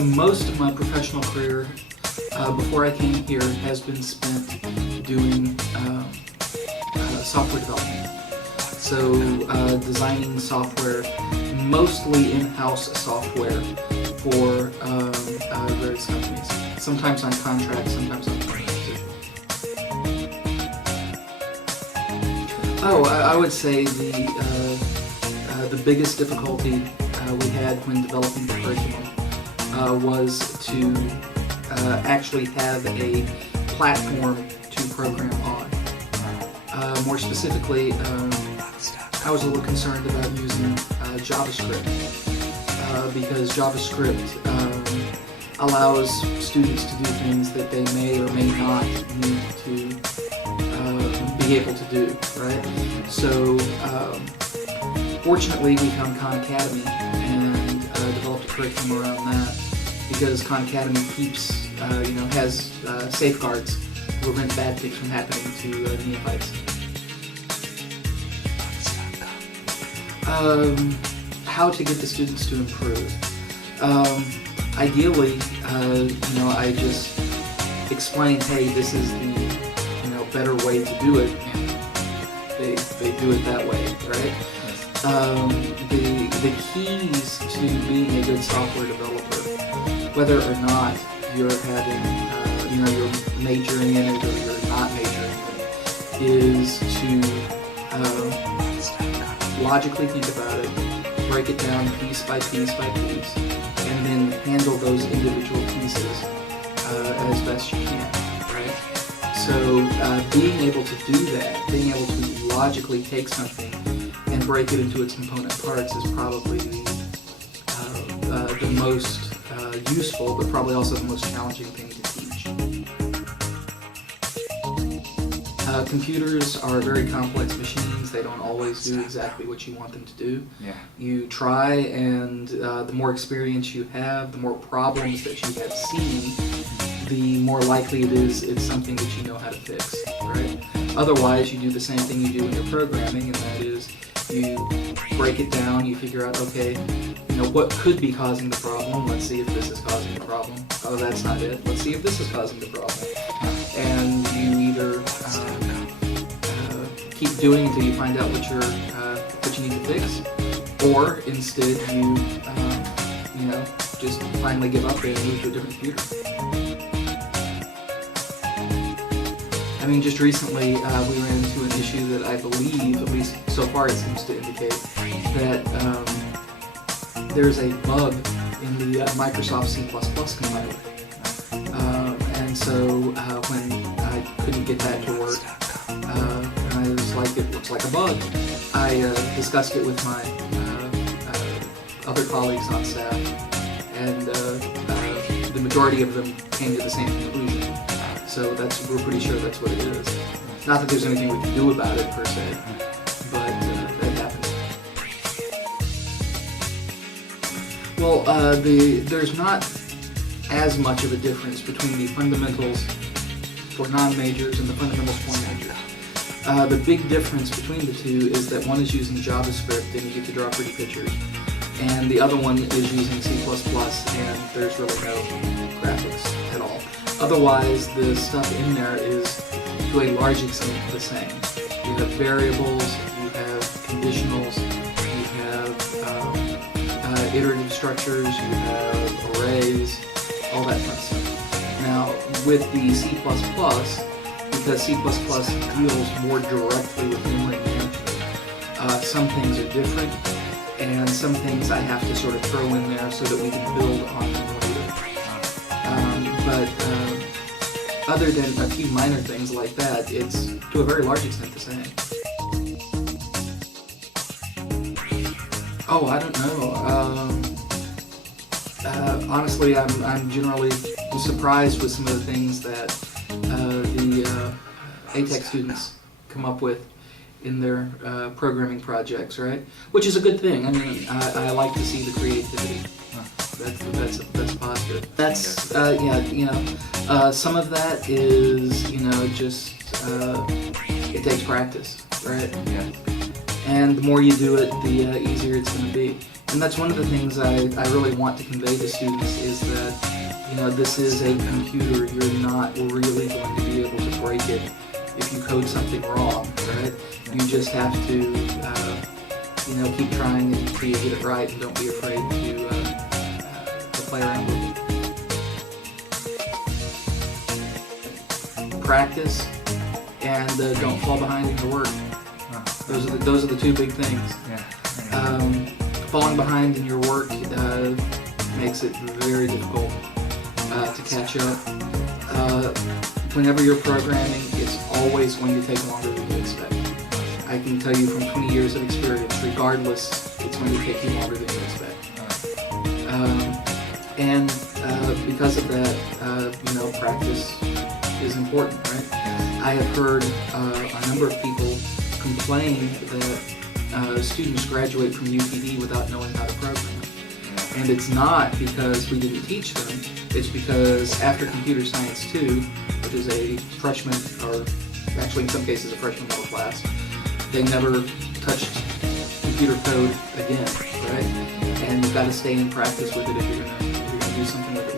Most of my professional career before I came here has been spent doing software development. So designing software, mostly in-house software for various companies. Sometimes on contract, sometimes on permanent. Oh, I would say the biggest difficulty we had when developing the curriculum was to actually have a platform to program on. More specifically, I was a little concerned about using JavaScript because JavaScript allows students to do things that they may or may not need to be able to do, right? So fortunately we found Khan Academy and developed a curriculum around that because Khan Academy keeps, has safeguards to prevent bad things from happening to neophytes. How to get the students to improve. Ideally, I just explain, hey, this is the better way to do it, and they do it that way, right? The keys to being a good software developer, whether or not you're having, you're majoring in it or you're not majoring in it, is to logically think about it, break it down piece by piece by piece, and then handle those individual pieces as best you can, right? So being able to do that, being able to logically take something and break it into its component parts is probably the most useful, but probably also the most challenging thing to teach. Computers are very complex machines. They don't always do exactly what you want them to do. Yeah. You try, and the more experience you have, the more problems that you have seen, the more likely it is it's something that you know how to fix, right? Otherwise, you do the same thing you do when you're programming, and that is you break it down, you figure out, okay, what could be causing the problem? Let's see if this is causing the problem. Oh, that's not it. Let's see if this is causing the problem. And you either keep doing until you find out what you need to fix, or instead you just finally give up and move to a different computer. I mean, just recently we ran into an issue that I believe, at least so far it seems to indicate, that there's a bug in the Microsoft C++ compiler. And so when I couldn't get that to work, I was like, it looks like a bug. I discussed it with my other colleagues on staff, and the majority of them came to the same conclusion. So we're pretty sure that's what it is. Not that there's anything we can do about it per se, but that happens. Well, there's not as much of a difference between the fundamentals for non-majors and the fundamentals for majors. The big difference between the two is that one is using JavaScript and you get to draw pretty pictures, and the other one is using C++ and there's really no graphics at all. Otherwise, the stuff in there is to a large extent the same. You have variables, you have conditionals, you have iterative structures, you have arrays, all that kind of stuff. Now, with the C++, because C++ deals more directly with memory management, some things are different, and some things I have to sort of throw in there so that we can build on them later. But other than a few minor things like that, it's to a very large extent the same. Oh, I don't know. Honestly, I'm generally surprised with some of the things that the ATEC students come up with in their programming projects, right? Which is a good thing. I mean, I like to see the creativity. That's positive. That's some of that is just it takes practice, right? Yeah. And the more you do it, the easier it's going to be. And that's one of the things I really want to convey to students is that, this is a computer. You're not really going to be able to break it if you code something wrong, right? You just have to, keep trying until you get it right, and don't be afraid to play around with it. Practice, and don't fall behind in your work. Those are the two big things. Falling behind in your work makes it very difficult to catch up. Whenever you're programming, it's always going to take longer than you expect. I can tell you from 20 years of experience, regardless, it's going to take you longer than you expect. And because of that, practice is important, right? I have heard a number of people complain that students graduate from UPD without knowing how to program. And it's not because we didn't teach them, it's because after Computer Science 2, which is a freshman, or actually in some cases a freshman level class, they never touched computer code again, right? And you've got to stay in practice with it if you're gonna do something with it.